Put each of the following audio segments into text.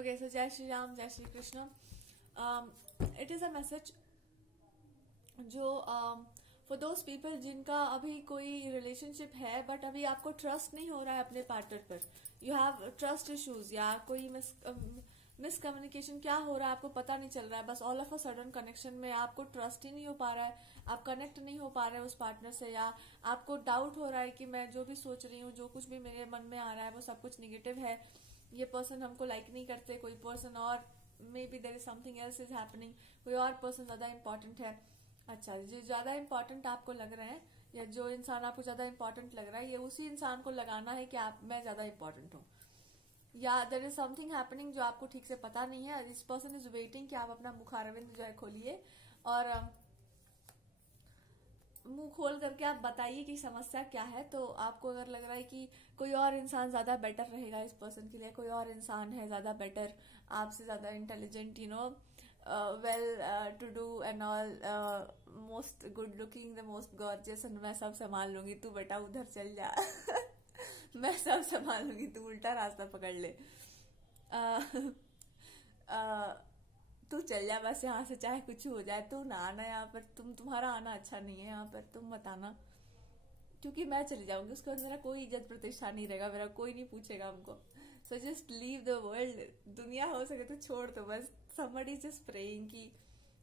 Okay, सो जय श्री राम, जय Shri Krishna. It is a message जो फॉर दोज पीपल जिनका अभी कोई रिलेशनशिप है बट अभी आपको ट्रस्ट नहीं हो रहा है अपने पार्टनर पर। यू हैव ट्रस्ट इश्यूज या कोई मिसकम्युनिकेशन क्या हो रहा है आपको पता नहीं चल रहा है। बस all of a sudden connection में आपको ट्रस्ट ही नहीं हो पा रहा है, आप कनेक्ट नहीं हो पा रहे हैं उस पार्टनर से, या आपको डाउट हो रहा है कि मैं जो भी सोच रही हूँ, जो कुछ भी मेरे मन में आ रहा है वो सब कुछ निगेटिव है, ये पर्सन हमको लाइक नहीं करते, कोई पर्सन और maybe there is something else is happening, कोई और पर्सन ज्यादा इंपॉर्टेंट है। अच्छा, जो ज्यादा इंपॉर्टेंट आपको लग रहे हैं या जो इंसान आपको ज्यादा इंपॉर्टेंट लग रहा है, ये उसी इंसान को लगाना है कि मैं ज्यादा इंपॉर्टेंट हूँ, या देयर इज समथिंग हैपनिंग जो आपको ठीक से पता नहीं है। दिस पर्सन इज वेटिंग कि आप अपना मुखारविंद जो है खोलिए और मुंह खोल करके आप बताइए कि समस्या क्या है। तो आपको अगर लग रहा है कि कोई और इंसान ज्यादा बेटर रहेगा इस पर्सन के लिए, कोई और इंसान है ज्यादा बेटर, आपसे ज्यादा intelligent, well to do and all, most good looking, the most gorgeous, मैं सब संभाल लूंगी, तू बेटा उधर चल जा मैं सब संभाल लूंगी, तू उल्टा रास्ता पकड़ ले, तू चल जा बस यहाँ से, चाहे कुछ हो जाए, तू ना आना यहाँ पर, तुम्हारा आना अच्छा नहीं है यहाँ पर, तुम मत आना, क्योंकि मैं चली जाऊंगी, उसके बाद मेरा कोई इज्जत प्रतिष्ठा नहीं रहेगा, मेरा कोई नहीं पूछेगा हमको। So just leave the world, दुनिया हो सके तो छोड़ दो बस। समबडी जस्ट प्रेइंग कि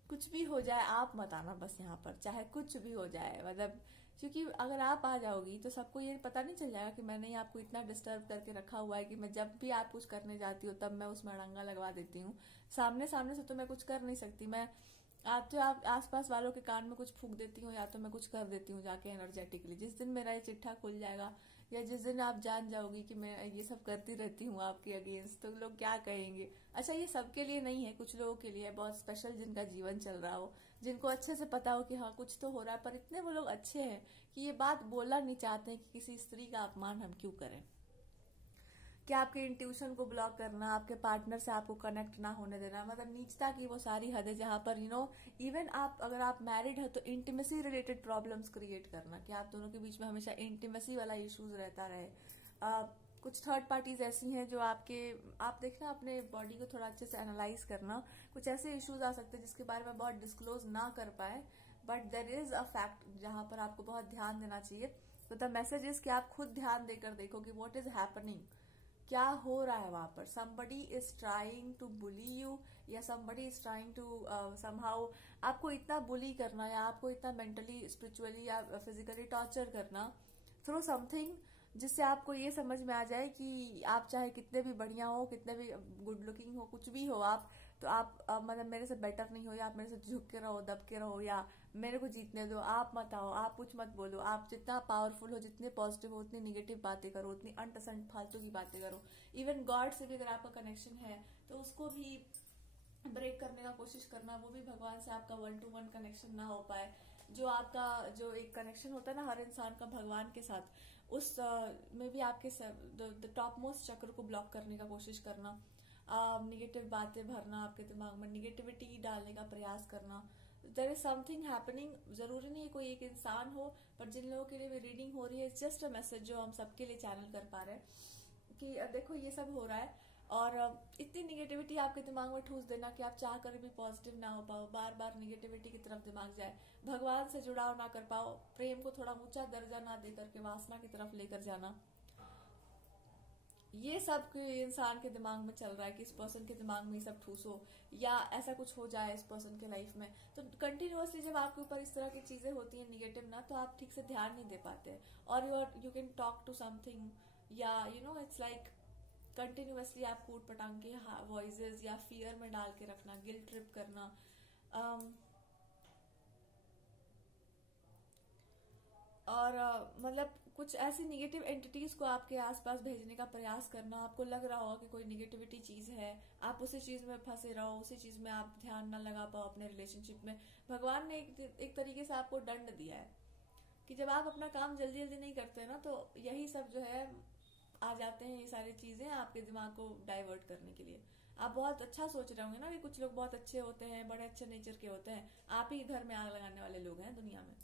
कुछ भी हो जाए आप मत आना बस यहाँ पर, चाहे कुछ भी हो जाए, मतलब क्योंकि अगर आप आ जाओगी तो सबको ये पता नहीं चल जाएगा कि मैंने आपको इतना डिस्टर्ब करके रखा हुआ है कि मैं जब भी आप कुछ करने जाती हूँ तब मैं उसमें अड़ंगा लगवा देती हूँ। सामने सामने से तो मैं कुछ कर नहीं सकती, मैं आप आसपास वालों के कान में कुछ फूंक देती हूँ या तो मैं कुछ कर देती हूँ जाके एनर्जेटिकली। जिस दिन मेरा ये चिट्ठा खुल जाएगा या जिस दिन आप जान जाओगी कि मैं ये सब करती रहती हूँ आपके अगेंस्ट, तो लोग क्या कहेंगे। अच्छा, ये सबके लिए नहीं है, कुछ लोगों के लिए है, बहुत स्पेशल, जिनका जीवन चल रहा हो, जिनको अच्छे से पता हो कि हाँ कुछ तो हो रहा है, पर इतने वो लोग अच्छे हैं कि ये बात बोलना नहीं चाहते हैं कि किसी स्त्री का अपमान हम क्यों करें। कि आपके इंट्यूशन को ब्लॉक करना, आपके पार्टनर से आपको कनेक्ट ना होने देना, मतलब नीचता की वो सारी हद है जहां पर इवन आप अगर आप मैरिड है तो इंटीमेसी रिलेटेड प्रॉब्लम्स क्रिएट करना, कि आप दोनों के बीच में हमेशा इंटीमेसी वाला इश्यूज रहता रहे। कुछ थर्ड पार्टीज ऐसी हैं जो आप देखना, अपने बॉडी को थोड़ा अच्छे से एनालाइज करना, कुछ ऐसे इश्यूज आ सकते हैं जिसके बारे में बहुत डिस्क्लोज ना कर पाए, but there is a fact जहां पर आपको बहुत ध्यान देना चाहिए। तो द मैसेज इज कि आप खुद ध्यान देकर देखो कि व्हाट इज हैपनिंग, क्या हो रहा है वहां पर। somebody is trying to bully you या somebody is trying to somehow आपको इतना बुली करना या आपको इतना मेंटली, स्पिरिचुअली या फिजिकली टॉर्चर करना थ्रू समथिंग जिससे आपको ये समझ में आ जाए कि आप चाहे कितने भी बढ़िया हो, कितने भी गुड लुकिंग हो, कुछ भी हो आप, तो आप मतलब मेरे से बेटर नहीं हो, या आप मेरे से झुक के रहो, दब के रहो, या मेरे को जीतने दो, आप मत आओ, आप कुछ मत बोलो। आप जितना पावरफुल हो, जितने पॉजिटिव हो, उतनी निगेटिव बातें करो, उतनी अनटसंट फालतू की बातें करो। इवन गॉड से भी अगर आपका कनेक्शन है तो उसको भी ब्रेक करने का कोशिश करना, वो भी भगवान से आपका 1 to 1 कनेक्शन ना हो पाए। जो एक कनेक्शन होता है ना हर इंसान का भगवान के साथ, उस में भी आपके द टॉप मोस्ट चक्र को ब्लॉक करने का कोशिश करना, निगेटिव बातें भरना आपके दिमाग में, निगेटिविटी डालने का प्रयास करना। देयर इज समथिंग हैपनिंग, जरूरी नहीं है कोई एक इंसान हो, पर जिन लोगों के लिए भी रीडिंग हो रही है, जस्ट अ मैसेज जो हम सबके लिए चैनल कर पा रहे हैं कि देखो ये सब हो रहा है, और इतनी निगेटिविटी आपके दिमाग में ठूस देना कि आप चाह कर भी पॉजिटिव ना हो पाओ, बार बार निगेटिविटी की तरफ दिमाग जाए, भगवान से जुड़ाव ना कर पाओ, प्रेम को थोड़ा ऊंचा दर्जा ना देकर के वासना की तरफ लेकर जाना, ये सब इंसान के दिमाग में चल रहा है कि इस पर्सन के दिमाग में ये सब ठूसो या ऐसा कुछ हो जाए इस पर्सन के लाइफ में। तो कंटिन्यूअसली जब आपके ऊपर इस तरह की चीजें होती हैं निगेटिव ना, तो आप ठीक से ध्यान नहीं दे पाते, और you can talk to something, या इट्स लाइक कंटिन्यूअसली आप कूट पटांग के वॉइसेस या फियर में डाल के रखना, गिल्ट ट्रिप करना, और मतलब कुछ ऐसी निगेटिव एंटिटीज को आपके आसपास भेजने का प्रयास करना। आपको लग रहा होगा कि कोई निगेटिविटी चीज है, आप उसी चीज में फंसे रहो, उसी चीज में आप ध्यान ना लगा पाओ अपने रिलेशनशिप में। भगवान ने एक तरीके से आपको दंड दिया है कि जब आप अपना काम जल्दी जल्दी नहीं करते ना, तो यही सब जो है आ जाते हैं, ये सारी चीजें आपके दिमाग को डाइवर्ट करने के लिए। आप बहुत अच्छा सोच रहे होंगे ना कि कुछ लोग बहुत अच्छे होते हैं, बड़े अच्छे नेचर के होते हैं, आप ही घर में आग लगाने वाले लोग हैं दुनिया में।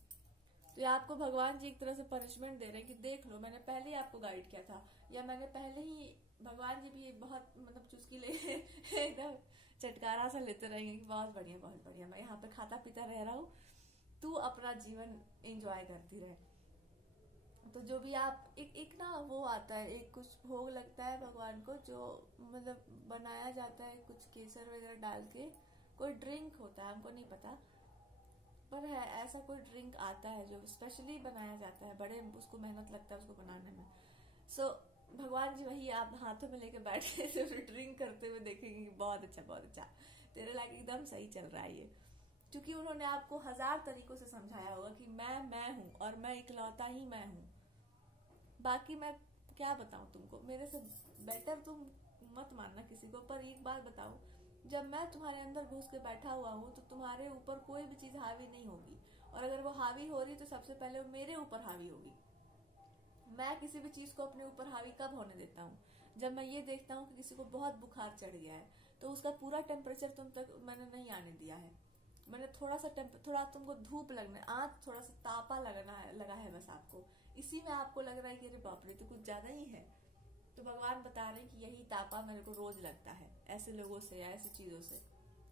तो ये आपको भगवान जी एक तरह से पनिशमेंट दे रहे हैं कि देख लो, मैंने पहले ही आपको गाइड किया था, या मैंने पहले ही भगवान जी भी बहुत मतलब चुस्की ले एकदम चटकारा सा लेते रहेंगे कि बहुत बढ़िया बहुत बढ़िया, मैं यहाँ पे खाता पीता रह रहा हूँ, तू अपना जीवन एंजॉय करती रहे। तो जो भी आप एक ना वो आता है, एक कुछ भोग लगता है भगवान को, जो मतलब बनाया जाता है कुछ केसर वगैरह डाल के, कोई ड्रिंक होता है, हमको नहीं पता, पर है ऐसा कोई ड्रिंक आता है जो स्पेशली बनाया जाता है, बड़े उसको मेहनत लगता है उसको बनाने में। सो भगवान जी वही आप हाथों में लेके बैठ के सिर्फ ड्रिंक करते हुए देखेंगे कि बहुत अच्छा तेरे लायक एकदम सही चल रहा है ये, क्योंकि उन्होंने आपको 1000 तरीकों से समझाया होगा कि मैं हूं और मैं इकलौता ही मैं हूं, बाकी मैं क्या बताऊं तुमको, मेरे से बेटर तुम मत मानना किसी को। पर एक बात बताओ, जब मैं तुम्हारे अंदर घुस के बैठा हुआ हूं तो तुम्हारे ऊपर कोई भी चीज हावी नहीं होगी, और अगर वो हावी हो रही तो सबसे पहले वो मेरे ऊपर हावी होगी। मैं किसी भी चीज को अपने ऊपर हावी कब होने देता हूँ, जब मैं ये देखता हूँ कि किसी को बहुत बुखार चढ़ गया है तो उसका पूरा टेम्परेचर तुम तक मैंने नहीं आने दिया है, मैंने थोड़ा तुमको धूप लगना, आँख थोड़ा सा तापा लगा है बस आपको, इसी में आपको लग रहा है कि अरे बाप रे तो कुछ ज्यादा ही है। तो भगवान बता रहे हैं कि यही तापा मेरे को रोज लगता है ऐसे लोगों से या ऐसी चीजों से,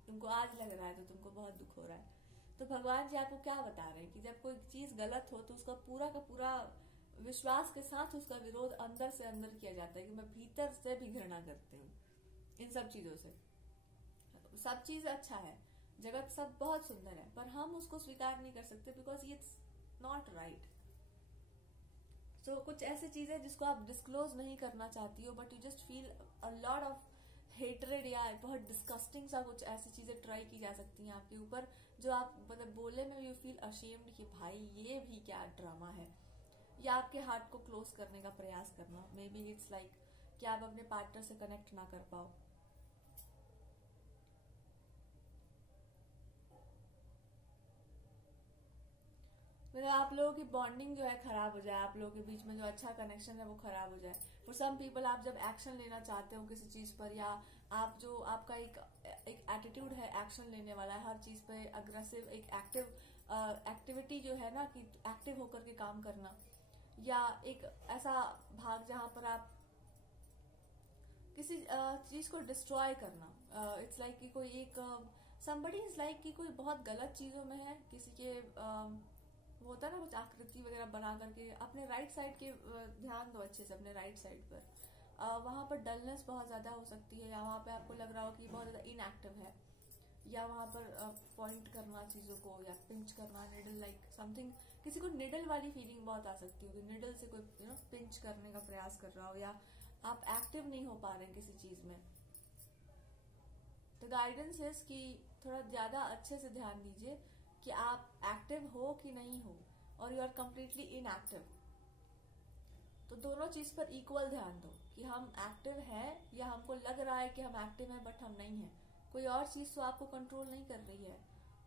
तुमको आज लग रहा है तो तुमको बहुत दुख हो रहा है। तो भगवान जी आपको क्या बता रहे हैं कि जब कोई चीज गलत हो तो उसका पूरा का पूरा विश्वास के साथ उसका विरोध अंदर से अंदर किया जाता है कि मैं भीतर से भी घृणा करती हूँ इन सब चीजों से। सब चीज अच्छा है, जगत सब बहुत सुंदर है, पर हम उसको स्वीकार नहीं कर सकते बिकॉज इट्स नॉट राइट। सो कुछ ऐसी चीजें जिसको आप डिस्क्लोज नहीं करना चाहती हो, but you just feel a lot of hatred, या बहुत डिस्कस्टिंग सा कुछ ऐसी चीजें ट्राई की जा सकती हैं आपके ऊपर, जो आप मतलब बोले में यू फील अशेम्ड कि भाई ये भी क्या ड्रामा है, या आपके हार्ट को क्लोज करने का प्रयास करना, मे बी इट्स लाइक कि आप अपने पार्टनर से कनेक्ट ना कर पाओ। मतलब आप लोगों की बॉन्डिंग जो है खराब हो जाए, आप लोगों के बीच में जो अच्छा कनेक्शन है वो खराब हो जाए। फॉर सम पीपल आप जब एक्शन लेना चाहते हो किसी चीज पर, या आप जो आपका एक एटीट्यूड है एक्शन लेने वाला है हर चीज पे, अग्रेसिव एक एक्टिविटी जो है ना कि एक्टिव होकर के काम करना, या एक ऐसा भाग जहां पर आप किसी चीज को डिस्ट्रॉय करना, इट्स लाइक कि कोई एक समबडी इज लाइक कि कोई बहुत गलत चीजों में है, किसी के वो होता है ना कुछ आकृति वगैरह बना करके, अपने राइट साइड के ध्यान दो अच्छे से अपने राइट साइड पर, वहां पर डलनेस बहुत ज्यादा हो सकती है, या वहां पे आपको लग रहा हो कि बहुत ज्यादा इनएक्टिव है, या वहां पर पॉइंट करना चीजों को या पिंच करना, निडल लाइक समथिंग, किसी को निडल वाली फीलिंग बहुत आ सकती है, निडल से कोई पिंच करने का प्रयास कर रहा हो, या आप एक्टिव नहीं हो पा रहे हैं किसी चीज में। तो गाइडेंस है कि थोड़ा ज्यादा अच्छे से ध्यान दीजिए कि आप एक्टिव हो कि नहीं हो, और यू आर कम्प्लीटली इनएक्टिव। तो दोनों चीज पर इक्वल ध्यान दो कि हम एक्टिव हैं या हमको लग रहा है कि हम एक्टिव हैं बट हम नहीं हैं। कोई और चीज तो आपको कंट्रोल नहीं कर रही है,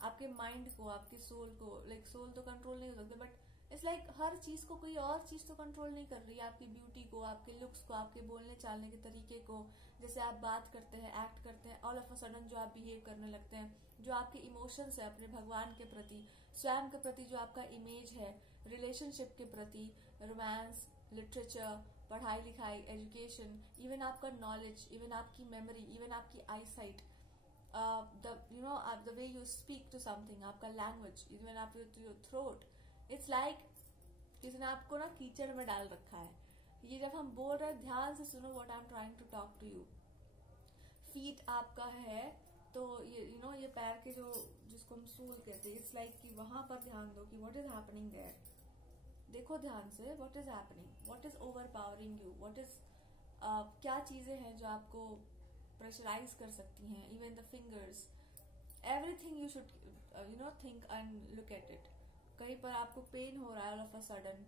आपके माइंड को, आपके सोल को, लाइक सोल तो कंट्रोल नहीं हो सकते, बट इट्स लाइक हर चीज को कोई और चीज तो कंट्रोल नहीं कर रही है, आपकी ब्यूटी को, आपके लुक्स को, आपके बोलने चालने के तरीके को, जैसे आप बात करते हैं, एक्ट करते हैं, ऑल ऑफ अ सडन जो आप बिहेव करने लगते हैं, जो आपके इमोशंस है अपने भगवान के प्रति, स्वयं के प्रति जो आपका इमेज है, रिलेशनशिप के प्रति, रोमांस, लिटरेचर, पढ़ाई लिखाई, एजुकेशन, इवन आपका नॉलेज, इवन आपकी मेमोरी, इवन आपकी eyesight, the way you speak to something, आपका लैंग्वेज, इवन आप योर थ्रोट, इट्स लाइक किसी ने आपको ना कीचड़ में डाल रखा है। ये जब हम बोल रहे हैं ध्यान से सुनो what I am trying to talk to you. Feet आपका है तो ये ये पैर के जो जिसको हम सूल कहते हैं, इट्स लाइक कि वहां पर ध्यान दो कि व्हाट इज हैपनिंग देयर, देखो ध्यान से what is happening, what is over powering you, what is क्या चीजें हैं जो आपको प्रेशराइज कर सकती हैं, even the fingers, everything you should think and look at it. कहीं पर आपको पेन हो रहा है ऑल ऑफ अ सडन,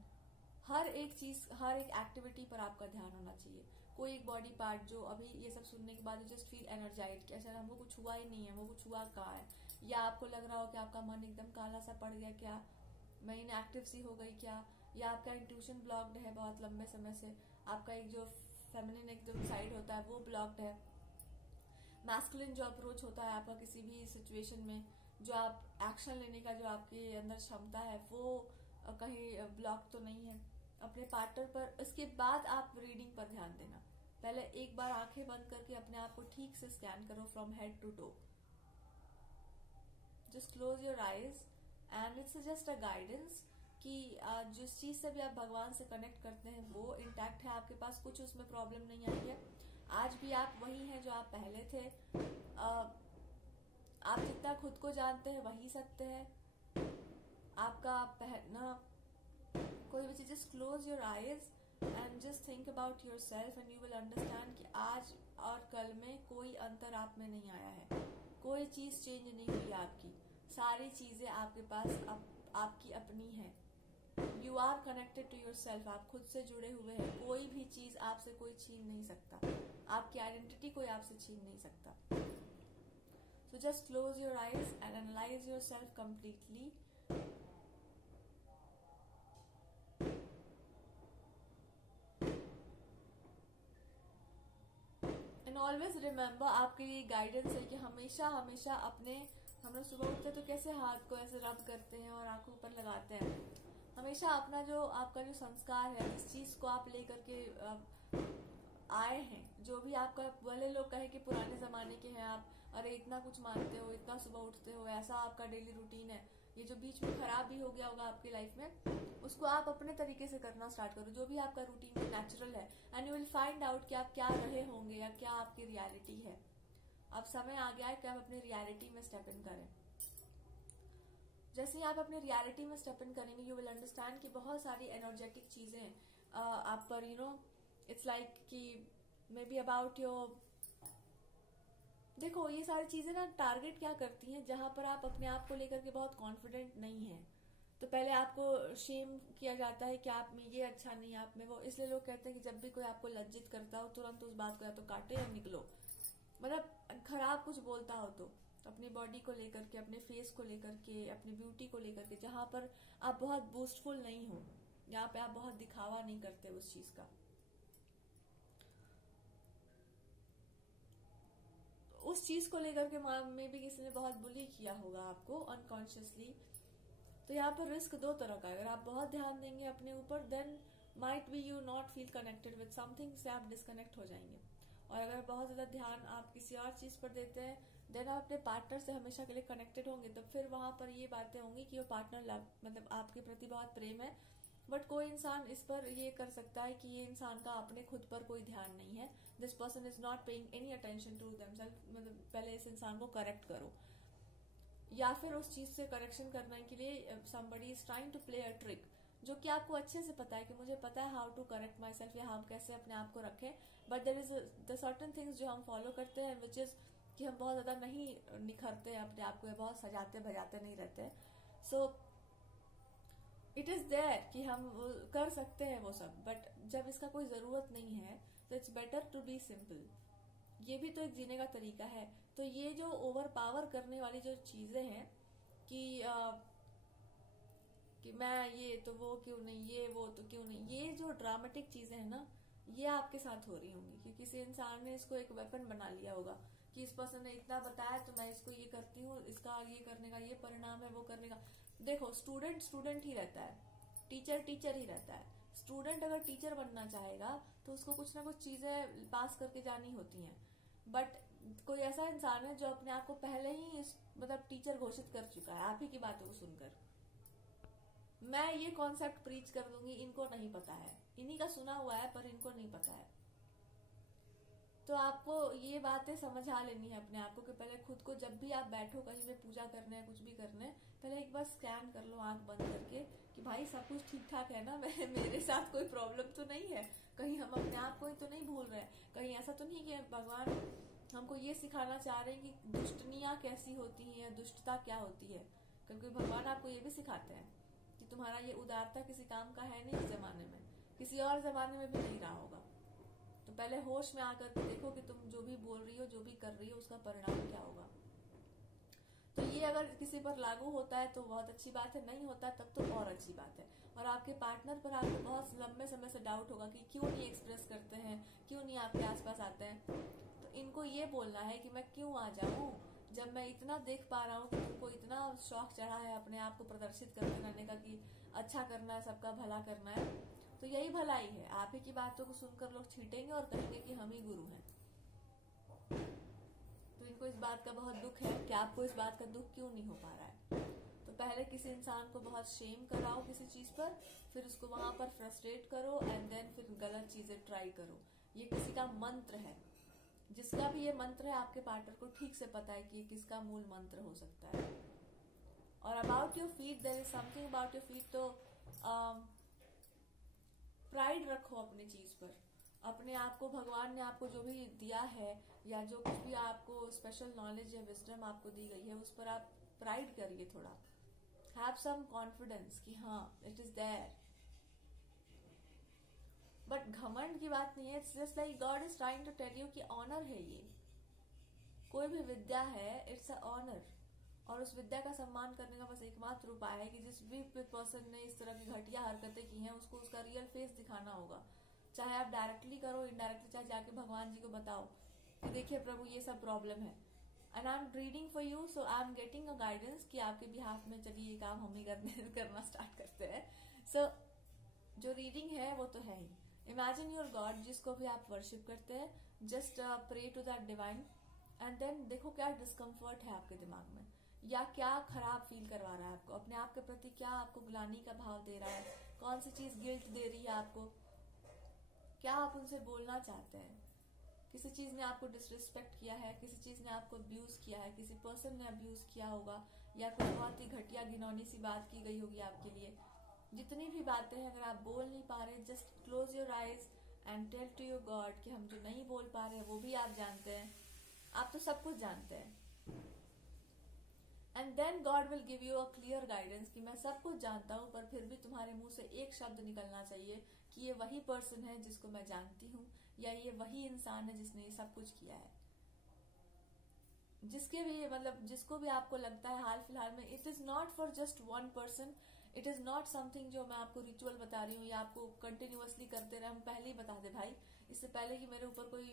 हर एक चीज, हर एक एक्टिविटी पर आपका ध्यान होना चाहिए। कोई एक बॉडी पार्ट जो अभी ये सब सुनने के बाद जस्ट फील एनर्जाइज कि अच्छा हमको कुछ हुआ ही नहीं है, वो कुछ हुआ कहाँ है, या आपको लग रहा हो कि आपका मन एकदम काला सा पड़ गया क्या, मैं इनएक्टिव सी हो गई क्या, या आपका इंट्यूशन ब्लॉक्ड है बहुत लंबे समय से, आपका एक जो फेमिनिन एक जो साइड होता है वो ब्लॉक्ड है, मैस्कुलिन जो अप्रोच होता है आपका किसी भी सिचुएशन में, जो आप एक्शन लेने का जो आपके अंदर क्षमता है वो कहीं ब्लॉक तो नहीं है अपने पार्टनर पर। इसके बाद आप रीडिंग पर ध्यान देना पहले एक बार आंखें बंद करके अपने आप को ठीक से स्कैन करो from head to toe. Just close your eyes and it's just a guidance कि जिस चीज से भी आप भगवान से कनेक्ट करते हैं वो इंटैक्ट है आपके पास, कुछ उसमें प्रॉब्लम नहीं आई है। आज भी आप वही हैं जो आप पहले थे। आप जितना खुद को जानते हैं वही सत्य है। आपका पहनना कोई भी चीज, just close your eyes and just think about your self and you will understand कि आज और कल में कोई अंतर आप में नहीं आया है, कोई चीज चेंज नहीं हुई आपकी, सारी चीजें आपके पास आपकी अपनी है। You are connected to yourself, आप खुद से जुड़े हुए हैं, कोई भी चीज आपसे कोई छीन नहीं सकता, आपकी आइडेंटिटी कोई आपसे छीन नहीं सकता। So just close your eyes and analyse your self completely. And always remember, आपके लिए गाइडेंस है कि हमेशा हमेशा अपने, हम लोग सुबह उठते तो कैसे हाथ को ऐसे रब करते हैं और आंखों ऊपर लगाते हैं, हमेशा अपना जो आपका जो संस्कार है, जिस चीज को आप लेकर के आए हैं, जो भी आपका, भले लोग कहे कि पुराने जमाने के हैं आप, अरे इतना कुछ मानते हो, इतना सुबह उठते हो, ऐसा आपका डेली रूटीन है, ये जो बीच में खराब भी हो गया होगा आपकी लाइफ में, उसको आप अपने तरीके से करना स्टार्ट करो, जो भी आपका रूटीन में नेचुरल है, and you will find out कि आप क्या रहे होंगे या क्या आपकी रियलिटी है। अब समय आ गया है कि आप अपनी रियलिटी में स्टेप इन करें। जैसे ही आप अपने रियलिटी में स्टेप इन करेंगे, यू विल अंडरस्टैंड कि बहुत सारी एनर्जेटिक चीजें आप पर, यू नो, इट्स लाइक कि मे बी अबाउट योर, देखो ये सारी चीजें ना टारगेट क्या करती हैं, जहां पर आप अपने आप को लेकर के बहुत कॉन्फिडेंट नहीं है, तो पहले आपको शेम किया जाता है कि आप में ये अच्छा नहीं, आप में वो, इसलिए लोग कहते हैं कि जब भी कोई आपको लज्जित करता हो तुरंत उस बात को या तो काटे या निकलो, मतलब खराब कुछ बोलता हो तो अपनी बॉडी को लेकर के, अपने फेस को लेकर के, अपनी ब्यूटी को लेकर के, जहां पर आप बहुत बूस्टफुल नहीं हो, यहाँ पे आप बहुत दिखावा नहीं करते उस चीज का, उस चीज को लेकर के में भी किसी ने बहुत बुली किया होगा आपको अनकॉन्शियसली। तो यहाँ पर रिस्क दो तरह का है, अगर आप बहुत ध्यान देंगे अपने ऊपर, then might be you not feel connected with something, से आप डिस्कनेक्ट हो जाएंगे। और अगर बहुत ज्यादा ध्यान आप किसी और चीज पर देते हैं, देन आप अपने पार्टनर से हमेशा के लिए कनेक्टेड होंगे, तो फिर वहां पर ये बातें होंगी कि वो पार्टनर लव, मतलब आपके प्रति बहुत प्रेम है, बट कोई इंसान इस पर ये कर सकता है कि ये इंसान का अपने खुद पर कोई ध्यान नहीं है, this person is not paying any attention to themselves, मतलब पहले इस इंसान को करेक्ट करो, या फिर उस चीज से करेक्शन करने के लिए somebody is trying to play a trick, जो कि आपको अच्छे से पता है कि मुझे पता है how to correct myself, या हम कैसे अपने आप को रखें, but there is the certain things जो हम फॉलो करते हैं विच इज कि हम बहुत ज्यादा नहीं निखरते हैं अपने आप को, बहुत सजाते भजाते नहीं रहते, सो इट इज देयर कि हम कर सकते हैं वो सब, बट जब इसका कोई जरूरत नहीं है तो it's better to be simple. ये भी तो एक जीने का तरीका है। तो ये जो ओवर पावर करने वाली जो चीजें हैं कि मैं ये तो वो क्यों नहीं, ये वो तो क्यों नहीं, ये जो ड्रामेटिक चीजें हैं ना, ये आपके साथ हो रही होंगी कि किसी इंसान ने इसको एक वेपन बना लिया होगा कि इस पर्सन ने इतना बताया तो मैं इसको ये करती हूँ, इसका ये करने का ये परिणाम है, वो करने का। देखो, स्टूडेंट स्टूडेंट ही रहता है, टीचर टीचर ही रहता है। स्टूडेंट अगर टीचर बनना चाहेगा तो उसको कुछ ना कुछ चीजें पास करके जानी होती हैं, बट कोई ऐसा इंसान है जो अपने आप को पहले ही मतलब टीचर घोषित कर चुका है आप ही की बातों को सुनकर, मैं ये कॉन्सेप्ट प्रीच कर दूंगी, इनको नहीं पता है, इन्हीं का सुना हुआ है पर इनको नहीं पता है। तो आपको ये बातें समझा लेनी है अपने आप को कि पहले खुद को, जब भी आप बैठो कहीं पे पूजा करने, कुछ भी करने, पहले एक बार स्कैन कर लो आंख बंद करके कि भाई सब कुछ ठीक ठाक है ना, मेरे साथ कोई प्रॉब्लम तो नहीं है, कहीं हम अपने आप को ही तो नहीं भूल रहे, कहीं ऐसा तो नहीं कि भगवान हमको ये सिखाना चाह रहे हैं कि दुष्टनियां कैसी होती है, दुष्टता क्या होती है, क्योंकि भगवान आपको ये भी सिखाते हैं कि तुम्हारा ये उदारता किसी काम का है नहीं इस जमाने में, किसी और जमाने में भी नहीं रहा होगा। तो पहले होश में आकर के देखो कि तुम जो भी बोल रही हो, जो भी कर रही हो, उसका परिणाम क्या होगा। तो ये अगर किसी पर लागू होता है तो बहुत अच्छी बात है, नहीं होता तब तो और अच्छी बात है। और आपके पार्टनर पर आपको बहुत लंबे समय से डाउट होगा कि क्यों नहीं एक्सप्रेस करते हैं, क्यों नहीं आपके आसपास आते हैं, तो इनको ये बोलना है कि मैं क्यों आ जाऊं, जब मैं इतना देख पा रहा हूँ कि तुमको इतना शौक चढ़ा है अपने आप को प्रदर्शित करते रहने का कि अच्छा करना है, सबका भला करना है, तो यही भलाई है, आप ही की बातों को सुनकर लोग छीटेंगे और कहेंगे कि हम ही गुरु हैं। तो इनको इस बात का बहुत दुख है कि आपको इस बात का दुख क्यों नहीं हो पा रहा है। तो पहले किसी इंसान को बहुत शेम कराओ किसी चीज पर, फिर उसको वहां पर फ्रस्ट्रेट करो, एंड देन फिर गलत चीजें ट्राई करो। ये किसी का मंत्र है, जिसका भी ये मंत्र है आपके पार्टनर को ठीक से पता है कि ये किसका मूल मंत्र हो सकता है। और about your feet, there is something about your feet. तो प्राइड रखो अपनी चीज पर, अपने आप को, भगवान ने आपको जो भी दिया है या जो कुछ भी आपको स्पेशल नॉलेज या विजडम आपको दी गई है उस पर आप प्राइड करिए थोड़ा। हैव सम कॉन्फिडेंस कि हाँ इट इज देयर। बट घमंड की बात नहीं है, it's just like God is trying to tell you कि ऑनर है ये। कोई भी विद्या है, इट्स अ ऑनर। और उस विद्या का सम्मान करने का बस एकमात्र उपाय है कि जिस भी पर्सन ने इस तरह की घटिया हरकतें की हैं उसको उसका रियल फेस दिखाना होगा। चाहे आप डायरेक्टली करो, इनडायरेक्टली, चाहे जाके भगवान जी को बताओ कि देखिए प्रभु ये सब प्रॉब्लम है and I am reading for you, so I am getting a guidance कि आपके बिहाफ में चलिए ये काम हम ही करना स्टार्ट करते हैं। सो जो रीडिंग है वो तो है ही। इमेजिन योर गॉड जिसको भी आप वर्शिप करते हैं, just pray to that divine and then देखो क्या डिस्कम्फर्ट है आपके दिमाग में, या क्या खराब फील करवा रहा है आपको, अपने आप के प्रति क्या आपको ग्लानि का भाव दे रहा है, कौन सी चीज गिल्ट दे रही है आपको, क्या आप उनसे बोलना चाहते हैं। किसी चीज ने आपको डिसरिस्पेक्ट किया है, किसी चीज ने आपको अब्यूज किया है, किसी पर्सन ने अब्यूज किया होगा, या कोई बहुत ही घटिया घिनौनी सी बात की गई होगी आपके लिए। जितनी भी बातें हैं, अगर आप बोल नहीं पा रहे, just close your eyes and tell to your God कि हम जो नहीं बोल पा रहे वो भी आप जानते हैं, आप तो सब कुछ जानते हैं। And then God will give you a clear guidance कि मैं सब कुछ जानता हूं, पर फिर भी तुम्हारे मुंह से एक शब्द निकलना चाहिए कि ये वही पर्सन है जिसको मैं जानती हूँ, या ये वही इंसान है जिसने ये सब कुछ किया है। जिसके भी मतलब जिसको भी आपको लगता है हाल फिलहाल में, it is not for just one person, it is not something जो मैं आपको रिचुअल बता रही हूँ या आपको कंटिन्यूअसली करते रहे। हम पहले ही बता दे भाई, इससे पहले कि मेरे ऊपर कोई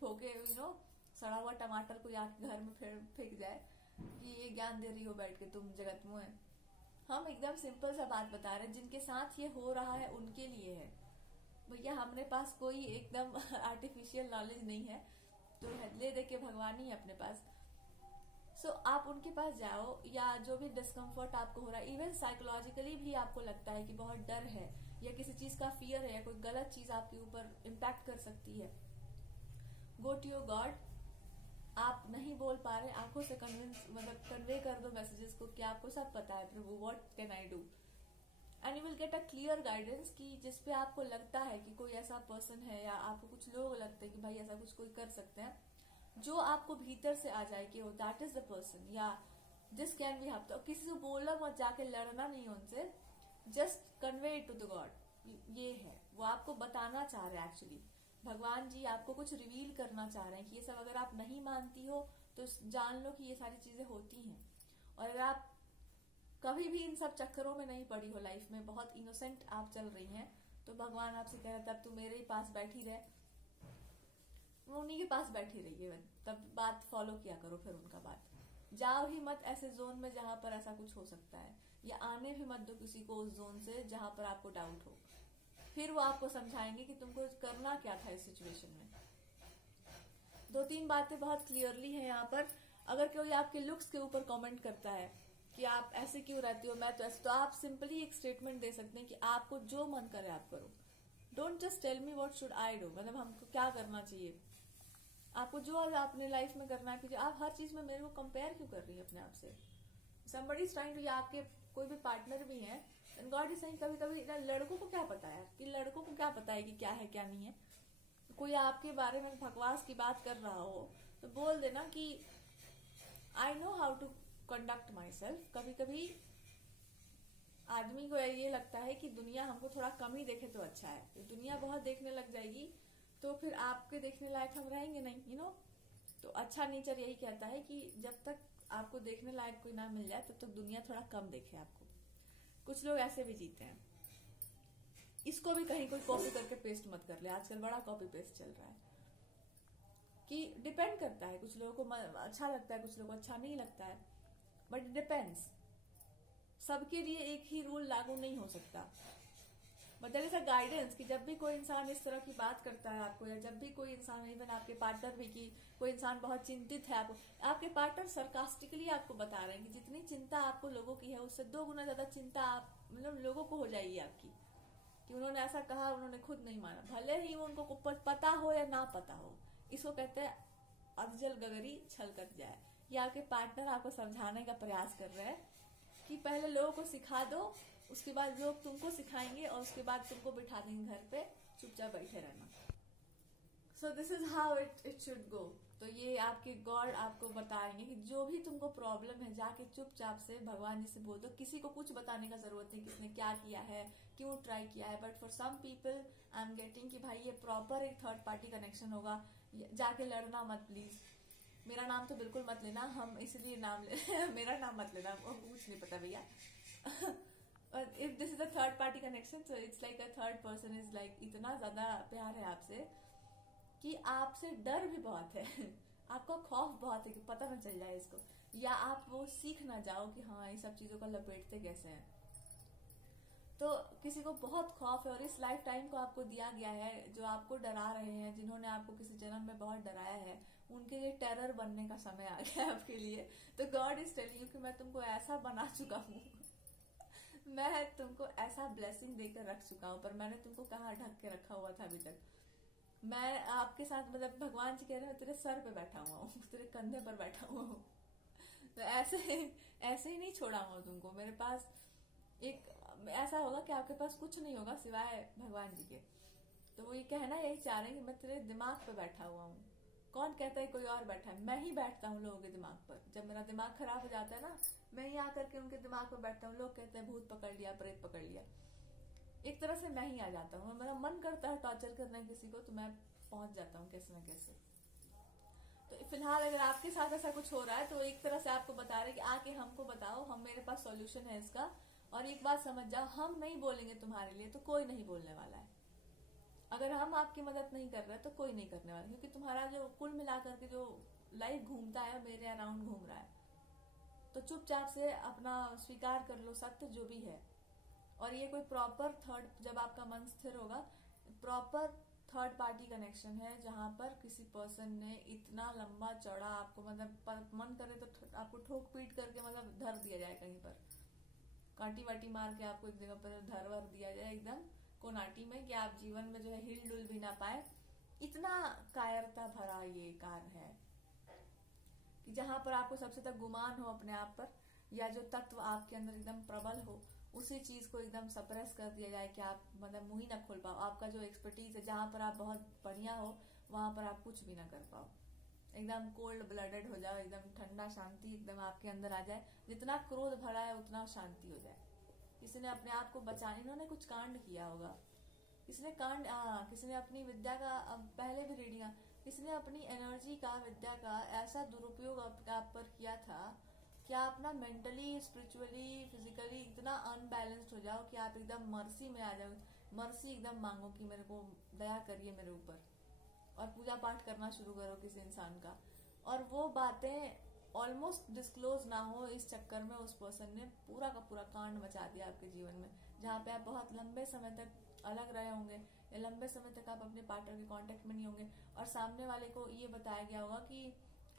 फोके सड़ा हुआ टमाटर कोई आपके घर में फेंक जाए कि ये ज्ञान दे रही हो बैठ के तुम जगत में। हम एकदम सिंपल सा बात बता रहे हैं, जिनके साथ ये हो रहा है उनके लिए है भैया। हमने पास कोई एकदम आर्टिफिशियल नॉलेज नहीं है, तो ले दे के भगवान ही है अपने पास। सो आप उनके पास जाओ, या जो भी डिस्कम्फर्ट आपको हो रहा है, इवन साइकोलॉजिकली भी आपको लगता है कि बहुत डर है या किसी चीज का फियर है या कोई गलत चीज आपके ऊपर इम्पैक्ट कर सकती है, गो टू योर गॉड। आप नहीं बोल पा रहे, आंखों से कन्वे कर दो मैसेजेस को कि आपको सब पता है प्रभु, what can I do, and you will get a clear guidance कि जिसपे आपको लगता है कि कोई ऐसा पर्सन है, या आपको कुछ लोग लगते हैं कि भाई ऐसा कुछ कोई कर सकते हैं, जो आपको भीतर से आ जाए कि दैट इज द पर्सन, या दिस कैन बी हैपन। तो किसी को बोलना मत, जाके लड़ना नहीं उनसे, just convey it to the God. ये है वो आपको बताना चाह रहे हैं एक्चुअली, भगवान जी आपको कुछ रिवील करना चाह रहे हैं कि ये सब अगर आप नहीं मानती हो तो जान लो कि ये सारी चीजें होती हैं। और अगर आप कभी भी इन सब चक्करों में नहीं पड़ी हो, लाइफ में बहुत इनोसेंट आप चल रही हैं, तो भगवान आपसे कह रहे तब तू मेरे ही पास बैठी रहे, उन्हीं के पास बैठी रहिए, तब बात फॉलो किया करो। फिर उनका बात जाओ ही मत ऐसे जोन में जहां पर ऐसा कुछ हो सकता है, या आने भी मत दो किसी को उस जोन से जहां पर आपको डाउट हो। फिर वो आपको समझाएंगे कि तुमको करना क्या था इस सिचुएशन में। 2-3 बातें बहुत क्लियरली है यहाँ पर। अगर कोई आपके लुक्स के ऊपर कमेंट करता है कि आप ऐसे क्यों रहती हो, मैं तो ऐसे, तो आप सिंपली एक स्टेटमेंट दे सकते हैं कि आपको जो मन करे आप करो। Don't just tell me what should I do, मतलब हमको क्या करना चाहिए, आपको जो अपने लाइफ में करना है कीजिए। आप हर चीज में मेरे को कंपेयर क्यों कर रही है अपने आप से। समबडी इज ट्राइंग टू, या आपके कोई भी पार्टनर भी है, एंड गॉड इज सेइंग कभी कभी लड़कों को क्या पता है कि लड़कों को क्या पता है कि क्या है क्या नहीं है। कोई आपके बारे में बकवास की बात कर रहा हो तो बोल देना कि I know how to conduct myself. कभी कभी आदमी को ये लगता है कि दुनिया हमको थोड़ा कम ही देखे तो अच्छा है, तो दुनिया बहुत देखने लग जाएगी तो फिर आपके देखने लायक हम रहेंगे नहीं, तो अच्छा नेचर यही कहता है कि जब तक आपको देखने लायक कोई ना मिल जाए तब तक दुनिया थोड़ा कम देखे आपको। कुछ लोग ऐसे भी जीते हैं। इसको भी कहीं कोई कॉपी करके पेस्ट मत कर ले, आजकल बड़ा कॉपी पेस्ट चल रहा है कि डिपेंड करता है, कुछ लोगों को अच्छा लगता है, कुछ लोगों को अच्छा नहीं लगता है, बट इट डिपेंड्स। सबके लिए एक ही रूल लागू नहीं हो सकता। But there is a guidance कि जब भी कोई इंसान इस तरह की बात करता है आपको, या जब भी कोई इंसान, इवन आपके पार्टनर भी, कि कोई इंसान बहुत चिंतित है आपके पार्टनर सरकास्टिकली आपको बता रहे हैं कि जितनी चिंता आपको लोगों की है उससे 2 गुना ज्यादा चिंता आप मतलब लोगों को हो जाएगी आपकी, कि उन्होंने ऐसा कहा, उन्होंने खुद नहीं माना, भले ही उनको पता हो या ना पता हो। इसको कहते हैं अधजल गगरी छल कर जाए। ये आपके पार्टनर आपको समझाने का प्रयास कर रहे हैं कि पहले लोगों को सिखा दो, उसके बाद लोग तुमको सिखाएंगे, और उसके बाद तुमको बिठा देंगे घर पे, चुपचाप बैठे रहना। So this is how it should go. तो ये आपके गॉड आपको बताएंगे कि जो भी तुमको प्रॉब्लम है, जाके चुपचाप से भगवान जी से बोल दो। किसी को कुछ बताने का जरूरत नहीं, किसने क्या किया है, क्यों ट्राई किया है। But for some people I am getting कि भाई ये प्रॉपर एक थर्ड पार्टी कनेक्शन होगा। जाके लड़ना मत प्लीज, मेरा नाम तो बिल्कुल मत लेना, हम इसलिए नाम ले मेरा नाम मत लेना, कुछ नहीं पता भैया। If this is a third party connection, so it's like a third person is like इतना ज्यादा प्यार है आपसे कि आपसे डर भी बहुत है आपको खौफ बहुत है कि पता न चल जाए इसको, या आप वो सीख ना जाओ कि हाँ ये सब चीजों का लपेटते कैसे हैं। तो किसी को बहुत खौफ है, और इस लाइफ टाइम को आपको दिया गया है, जो आपको डरा रहे हैं, जिन्होंने आपको किसी जन्म में बहुत डराया है, उनके लिए टेरर बनने का समय आ गया है आपके लिए। तो गॉड इज टेलिंग यू कि मैं तुमको ऐसा बना चुका हूँ मैं तुमको ऐसा ब्लेसिंग देकर रख चुका हूँ, पर मैंने तुमको कहाँ ढक के रखा हुआ था अभी तक। मैं आपके साथ, मतलब भगवान जी कह रहे हैं तेरे सर पे बैठा हुआ हूँ, तेरे कंधे पर बैठा हुआ हूँ। तो ऐसे ही नहीं छोड़ा हुआ तुमको। मेरे पास एक ऐसा होगा कि आपके पास कुछ नहीं होगा सिवाय भगवान जी के। तो वो ये कहना यही चाह रहे हैं कि मैं तेरे दिमाग पे बैठा हुआ हूँ। कौन कहता है कोई और बैठा है? मैं ही बैठता हूँ लोगों के दिमाग पर। जब मेरा दिमाग खराब हो जाता है ना, मैं ही आकर के उनके दिमाग पर बैठता हूँ। लोग कहते हैं भूत पकड़ लिया, प्रेत पकड़ लिया, एक तरह से मैं ही आ जाता हूँ। मेरा मन करता है टॉर्चर करना किसी को, तो मैं पहुंच जाता हूँ कैसे न कैसे। तो फिलहाल अगर आपके साथ ऐसा कुछ हो रहा है, तो एक तरह से आपको बता रहे हैं कि आके हमको बताओ, हम मेरे पास सॉल्यूशन है इसका। और एक बात समझ जाओ, हम नहीं बोलेंगे तुम्हारे लिए तो कोई नहीं बोलने वाला है। अगर हम आपकी मदद नहीं कर रहे तो कोई नहीं करने वाला, क्योंकि तुम्हारा जो कुल मिलाकर के जो लाइफ घूमता है मेरे अराउंड घूम रहा है। तो चुपचाप से अपना स्वीकार कर लो सत्य जो भी है। और ये कोई प्रॉपर थर्ड, जब आपका मन स्थिर होगा, प्रॉपर थर्ड पार्टी कनेक्शन है, जहां पर किसी पर्सन ने इतना लंबा चौड़ा आपको, मतलब मन करे तो आपको ठोक पीट करके मतलब धर दिया जाए, कहीं पर काटी वाटी मार के आपको एक जगह पर धर वर दिया जाए एकदम कोनाटी में, कि आप जीवन में जो है हिल डुल भी ना पाए। इतना कायरता भरा ये कार्य है कि जहां पर आपको सबसे तक गुमान हो अपने आप पर, या जो तत्व आपके अंदर एकदम प्रबल हो, उसी चीज को एकदम सप्रेस कर दिया जाए कि आप मतलब मुंह ही ना खोल पाओ। आपका जो एक्सपर्टीज है, जहां पर आप बहुत बढ़िया हो, वहां पर आप कुछ भी ना कर पाओ। एकदम कोल्ड ब्लडेड हो जाओ, एकदम ठंडा शांति एकदम आपके अंदर आ जाए। जितना क्रोध भरा है उतना शांति हो जाए। किसी ने अपने आप को बचाने, इन्होंने कुछ कांड किया होगा, किसी ने अपनी विद्या का, पहले भी रीडिंग, किसी ने अपनी एनर्जी का, विद्या का ऐसा दुरुपयोग आप पर किया था कि आप ना मेंटली, स्पिरिचुअली, फिजिकली इतना अनबैलेंस्ड हो जाओ कि आप एकदम मर्सी में आ जाओ। मर्सी एकदम मांगो कि मेरे को दया करिए मेरे ऊपर, और पूजा पाठ करना शुरू करो किसी इंसान का। और वो बातें ऑलमोस्ट डिस्क्लोज ना हो, इस चक्कर में उस पर्सन ने पूरा का पूरा कांड मचा दिया आपके जीवन में, जहाँ पे आप बहुत लंबे समय तक अलग रहे होंगे, या लंबे समय तक आप अपने पार्टनर के कांटेक्ट में नहीं होंगे, और सामने वाले को ये बताया गया होगा कि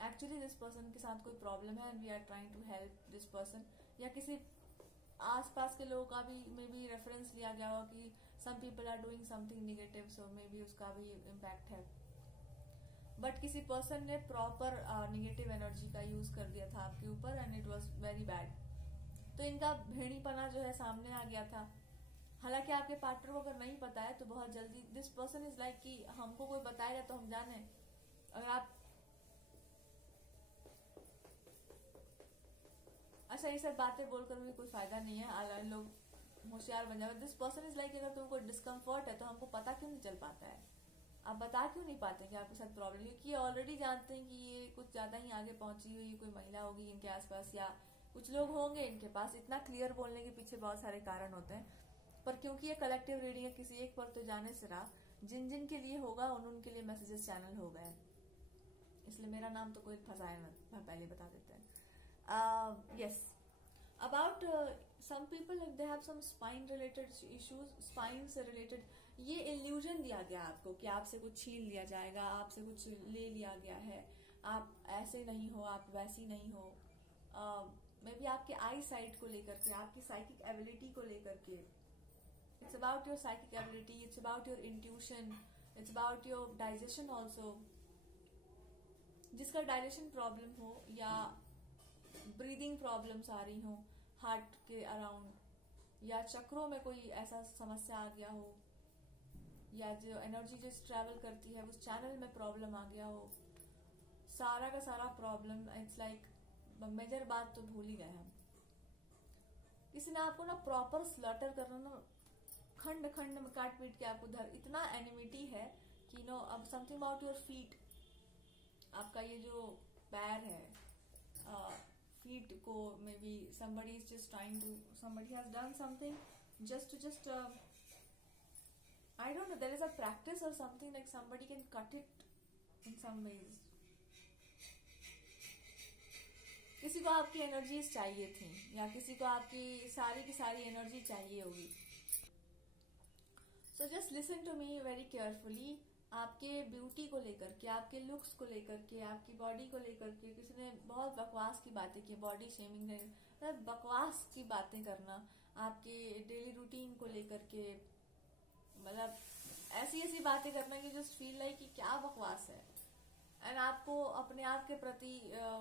एक्चुअली दिस पर्सन के साथ कोई प्रॉब्लम है and we are trying to help this person. या किसी आसपास के लोगों का भी मे बी रेफरेंस लिया गया होगा कि some people are doing something negative, so maybe उसका भी इम्पैक्ट है। बट किसी पर्सन ने प्रॉपर नेगेटिव एनर्जी का यूज कर दिया था आपके ऊपर, and it was very bad. तो इनका भेड़ीपना जो है सामने आ गया था। हालांकि आपके पार्टनर को अगर नहीं पता है तो बहुत जल्दी, दिस पर्सन इज लाइक कि हमको कोई बताएगा तो हम जाने। अगर आप अच्छा, ये सब बातें बोलकर भी कोई फायदा नहीं है, लोग होशियार बन जाए। दिस पर्सन इज लाइक, अगर तुमको डिस्कम्फर्ट है तो हमको पता क्यों नहीं चल पाता है, आप बता क्यों नहीं पाते कि आपके साथ प्रॉब्लम, क्योंकि ऑलरेडी जानते हैं कि ये कुछ ज्यादा ही आगे पहुंची हुई कोई महिला होगी इनके आसपास, या कुछ लोग होंगे इनके पास। इतना क्लियर बोलने के पीछे बहुत सारे कारण होते हैं, पर क्योंकि ये कलेक्टिव रीडिंग है, किसी एक पर तो जाने से रहा, जिन जिन के लिए होगा उनके लिए मैसेजेस चैनल हो गए, इसलिए मेरा नाम तो कोई फंसाए मत, पहले बता देते हैं। Yes, about some people they have some spine related issues, spine से रिलेटेड ये इल्यूजन दिया गया आपको कि आपसे कुछ छीन लिया जाएगा, आपसे कुछ ले लिया गया है, आप ऐसे नहीं हो, आप वैसी नहीं हो। मे बी आपके आई साइट को लेकर के, आपकी साइकिक एबिलिटी को लेकर के। It's about your psychic ability, it's about your intuition, it's about your digestion also. जिसका डाइजेशन प्रॉब्लम हो या ब्रीदिंग प्रॉब्लम्स आ रही हो हार्ट के अराउंड, या चक्रों में कोई ऐसा समस्या आ गया हो, या जो एनर्जी जो ट्रैवल करती है उस चैनल में प्रॉब्लम आ गया हो, सारा का सारा प्रॉब्लम, इट्स लाइक मेजर बात तो भूल ही गए हम। किसी ने आपको ना प्रॉपर स्लॉटर करना ना, खंड खंड में काट पीट के आपको धर, इतना एनिमिटी है कि नो। अब समथिंग अबाउट योर फीट, आपका ये जो पैर है, फीट को may be somebody is just trying to, somebody has done something just to I don't know, there is a practice or something like somebody can cut it in some ways. किसी को आपकी energies चाहिए थी, या किसी को आपकी की सारी एनर्जी चाहिए होगी। So just listen to me very carefully. आपके ब्यूटी को लेकर के, आपके लुक्स को लेकर के, आपकी बॉडी को लेकर के किसी ने बहुत बकवास की बातें की, बॉडी शेमिंग, मतलब बकवास की बातें करना, आपके डेली रूटीन को लेकर के, मतलब ऐसी ऐसी बातें करना कि जस्ट फील लाइक कि क्या बकवास है। एंड आपको अपने आप के प्रति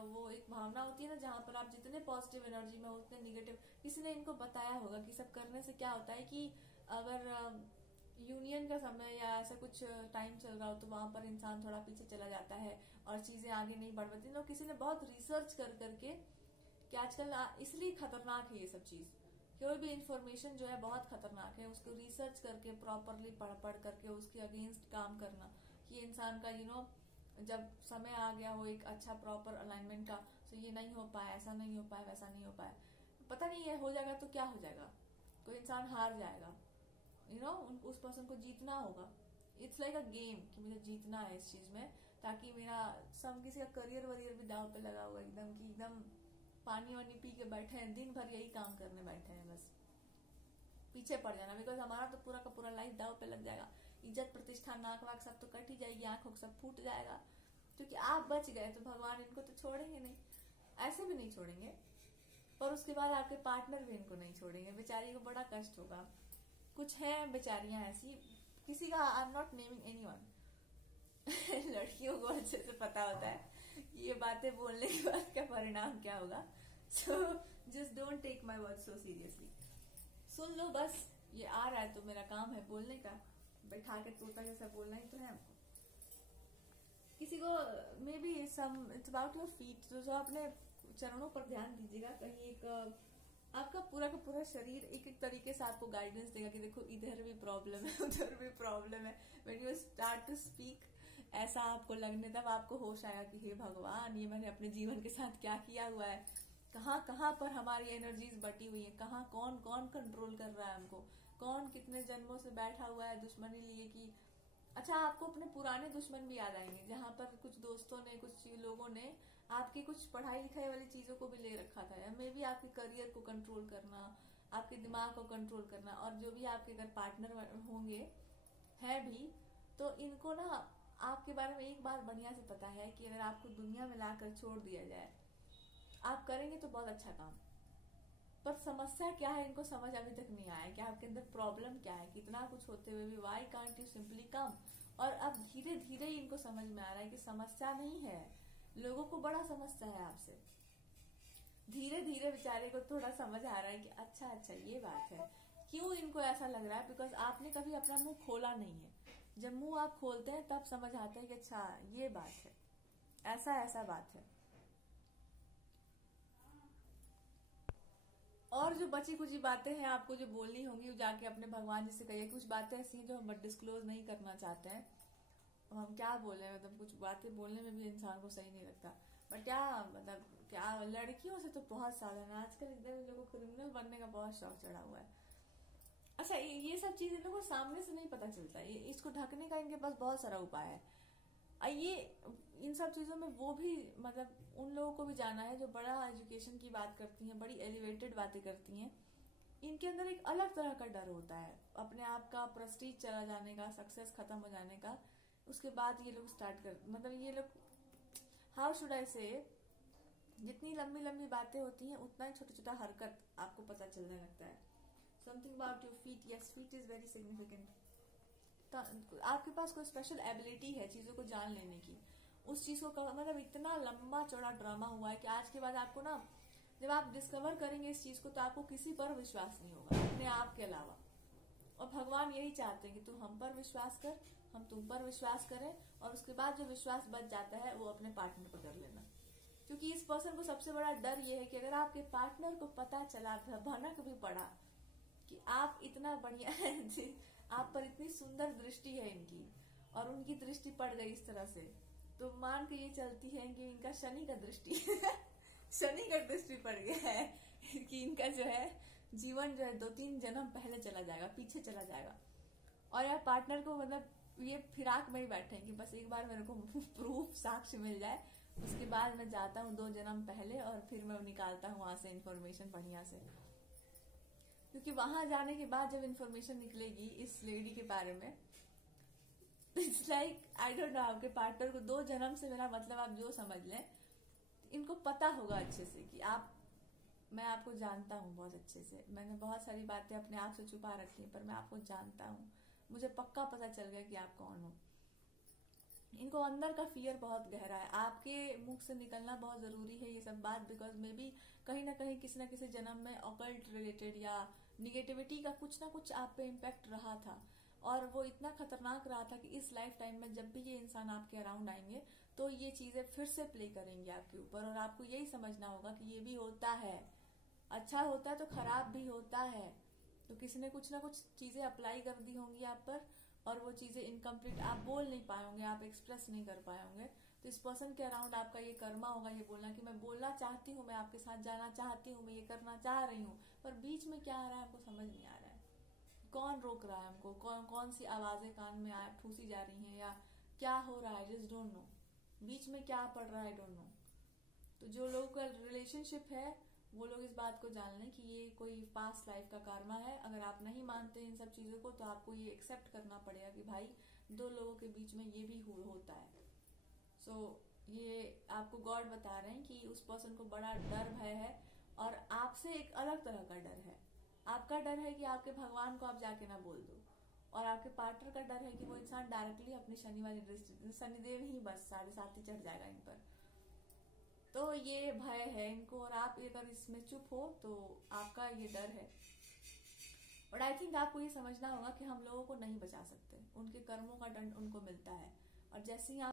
वो एक भावना होती है ना, जहां पर आप जितने पॉजिटिव एनर्जी में उतने निगेटिव। किसी ने इनको बताया होगा कि सब करने से क्या होता है कि अगर यूनियन का समय या ऐसा कुछ टाइम चल रहा हो तो वहां पर इंसान थोड़ा पीछे चला जाता है और चीजें आगे नहीं बढ़ पाती। तो किसी ने बहुत रिसर्च कर करके कि आजकल इसलिए खतरनाक है ये सब चीज, कोई भी इंफॉर्मेशन जो है बहुत खतरनाक है, उसको रिसर्च करके प्रॉपरली पढ़ करके उसके अगेंस्ट काम करना, कि इंसान का जब समय आ गया हो एक अच्छा प्रॉपर अलाइनमेंट का, तो ये नहीं हो पाया, ऐसा नहीं हो पाया, वैसा नहीं हो पाया, पता नहीं है हो जाएगा तो क्या हो जाएगा, कोई इंसान हार जाएगा, उस पर्सन को जीतना होगा। इट्स लाइक अ गेम कि मुझे जीतना है इस चीज में, ताकि मेरा किसी का करियर वरियर भी दाव पे लगा हुआ एकदम, कि एकदम पानी वानी पी के बैठे हैं, दिन भर यही काम करने बैठे हैं, बस पीछे पड़ जाना, बिकॉज हमारा तो पूरा का पूरा लाइफ दाव पे लग जाएगा, इज्जत प्रतिष्ठा नाक वाक सब तो कट ही जाएगी, आंखों सब फूट जाएगा, क्योंकि आप बच गए तो भगवान इनको तो छोड़ेंगे नहीं, ऐसे भी नहीं छोड़ेंगे, पर उसके बाद आपके पार्टनर भी इनको नहीं छोड़ेंगे, बेचारी को बड़ा कष्ट होगा। कुछ है बेचारियां ऐसी, किसी का I am not naming anyone लड़कियों को अच्छे से पता होता है ये बातें बोलने के बाद का परिणाम क्या होगा। So just don't take my word so seriously, सुन लो बस, ये आ रहा है तो मेरा काम है बोलने का, बैठा के तोता जैसा बोलना ही तो है हमको। किसी को may be it's about your feet, तो अपने चरणों पर ध्यान दीजिएगा, कहीं एक आपका पूरा का पूरा शरीर एक एक तरीके से आपको गाइडेंस देगा कि देखो इधर भी प्रॉब्लम है, उधर भी प्रॉब्लम है। When you start to speak, ऐसा आपको लगने, तब आपको होश आएगा कि हे भगवान, ये मैंने अपने जीवन के साथ क्या किया हुआ है, कहाँ कहाँ पर हमारी एनर्जीज बटी हुई है, कहाँ कौन कौन कंट्रोल कर रहा है हमको, कौन कितने जन्मों से बैठा हुआ है दुश्मनी लिए कि। अच्छा, आपको अपने पुराने दुश्मन भी याद आएंगे, जहां पर कुछ दोस्तों ने, कुछ लोगों ने आपकी कुछ पढ़ाई लिखाई वाली चीजों को भी ले रखा था, या मे बी आपके करियर को कंट्रोल करना, आपके दिमाग को कंट्रोल करना, और जो भी आपके अगर पार्टनर होंगे है भी, तो इनको ना आपके बारे में एक बात बढ़िया से पता है कि अगर आपको दुनिया में लाकर छोड़ दिया जाए, आप करेंगे तो बहुत अच्छा काम, पर समस्या क्या है इनको समझ अभी तक नहीं आया कि आपके अंदर प्रॉब्लम क्या है, कितना कुछ होते हुए भी वाई कांट यू सिंपली कम। और अब धीरे धीरे इनको समझ में आ रहा है कि समस्या नहीं है, लोगों को बड़ा समस्या है आपसे। धीरे धीरे बेचारे को थोड़ा समझ आ रहा है कि अच्छा अच्छा ये बात है। क्यों इनको ऐसा लग रहा है? बिकॉज आपने कभी अपना मुंह खोला नहीं है। जब मुंह आप खोलते हैं तब समझ आता है कि अच्छा ये बात है, ऐसा ऐसा बात है। और जो बची कुछ बातें हैं आपको जो बोलनी होंगी, वो जाके अपने भगवान जी से कहिए। कुछ बातें ऐसी हैं जो हम डिस्क्लोज नहीं करना चाहते हैं, हम क्या बोले, मतलब कुछ बातें बोलने में भी इंसान को सही नहीं लगता। बट क्या मतलब, क्या लड़कियों से तो बहुत सावधान है आजकल, एकदम इन लोगों को क्रिमिनल बनने का बहुत शौक चढ़ा हुआ है। अच्छा, ये सब चीज इन लोगों को सामने से नहीं पता चलता, इसको ढकने का इनके पास बहुत सारा उपाय है। ये इन सब चीजों में वो भी मतलब उन लोगों को भी जाना है जो बड़ा एजुकेशन की बात करती हैं, बड़ी एलिवेटेड बातें करती हैं। इनके अंदर एक अलग तरह का डर होता है, अपने आप का प्रेस्टीज चला जाने का, सक्सेस खत्म हो जाने का। उसके बाद ये लोग स्टार्ट कर मतलब ये लोग, हाउ शुड आई से, जितनी लंबी लंबी बातें होती हैं उतना ही छोटा छोटा हरकत आपको पता चलने लगता है। Something about your feet, yes feet is very significant. आपके पास कोई स्पेशल एबिलिटी है चीजों को जान लेने की, उस चीज को मतलब इतना लंबा चौड़ा ड्रामा हुआ है कि आज के बाद आपको ना, जब आप डिस्कवर करेंगे इस चीज को तो आपको किसी पर विश्वास नहीं होगा अपने आप के अलावा। और भगवान यही चाहते हैं कि तू हम पर विश्वास कर, हम तुम पर विश्वास करें, और उसके बाद जो विश्वास बच जाता है वो अपने पार्टनर पर कर लेना। क्योंकि इस पर्सन को सबसे बड़ा डर ये है कि अगर आपके पार्टनर को पता चला, भनक भी पड़ा कि आप इतना बढ़िया है, आप पर इतनी सुंदर दृष्टि है इनकी, और उनकी दृष्टि पड़ गई इस तरह से, तो मान के ये चलती है कि इनका शनि का दृष्टि शनि का दृष्टि पड़ गया है कि इनका जो है जीवन जो है 2-3 जन्म पहले चला जाएगा, पीछे चला जाएगा। और यार पार्टनर को मतलब ये फिराक में ही बैठे कि बस एक बार मेरे को प्रूफ, साक्ष्य मिल जाए, उसके बाद मैं जाता हूँ 2 जन्म पहले और फिर मैं निकालता हूँ वहां से इन्फॉर्मेशन बढ़िया से। क्योंकि वहां जाने के बाद जब इन्फॉर्मेशन निकलेगी इस लेडी के बारे में, it's like I don't know, आपके पार्टनर को 2 जन्म से मेरा मतलब आप जो समझ लें, इनको पता होगा अच्छे से कि मैं आपको जानता हूँ बहुत अच्छे से, मैंने बहुत सारी बातें अपने आप से छुपा रखी हैं पर मैं आपको जानता हूँ, मुझे पक्का पता चल गया कि आप कौन हो। इनको अंदर का फियर बहुत गहरा है, आपके मुख से निकलना बहुत जरूरी है ये सब बात, बिकॉज मे बी कहीं ना कहीं किसी न किसी जन्म में ऑकल्ट रिलेटेड या निगेटिविटी का कुछ ना कुछ आप पे इम्पैक्ट रहा था, और वो इतना खतरनाक रहा था कि इस लाइफ टाइम में जब भी ये इंसान आपके अराउंड आएंगे तो ये चीजें फिर से प्ले करेंगे आपके ऊपर, और आपको यही समझना होगा कि ये भी होता है, अच्छा होता है तो खराब भी होता है। तो किसी ने कुछ ना कुछ चीजें अप्लाई कर दी होंगी आप पर, और वो चीजें इनकम्प्लीट, आप बोल नहीं पाए होंगे, आप एक्सप्रेस नहीं कर पाए होंगे। तो इस पर्सन के अराउंड आपका ये कर्मा होगा, ये बोलना कि मैं बोलना चाहती हूँ, मैं आपके साथ जाना चाहती हूँ, मैं ये करना चाह रही हूँ, पर बीच में क्या आ रहा है आपको समझ नहीं आ रहा है, कौन रोक रहा है हमको, कौन सी आवाजें कान में ठूसी जा रही हैं, या क्या हो रहा है, जस्ट डोंट नो, बीच में क्या पड़ रहा है, डोंट नो। तो जो लोगों का रिलेशनशिप है वो लोग इस बात को जान लें कि ये कोई पास्ट लाइफ का कर्मा है। अगर आप नहीं मानते इन सब चीजों को तो आपको ये एक्सेप्ट करना पड़ेगा कि भाई 2 लोगों के बीच में ये भी होता है। सो ये आपको गॉड बता रहे हैं कि उस पर्सन को बड़ा डर भय है, और आपसे एक अलग तरह का डर है। आपका डर है कि आपके भगवान को आप जाके ना बोल दो, और आपके पार्टनर का डर है कि वो इंसान डायरेक्टली अपनी शनि वाली दृष्टि, शनिदेव ही बस 7.5 ही चढ़ जाएगा इन पर। तो ये भय है इनको, और आप अगर इसमें चुप हो तो आपका ये डर है। और आई थिंक आपको ये समझना होगा कि हम लोगों को नहीं बचा सकते, उनके कर्मों का दंड उनको मिलता है, और जैसे ही आप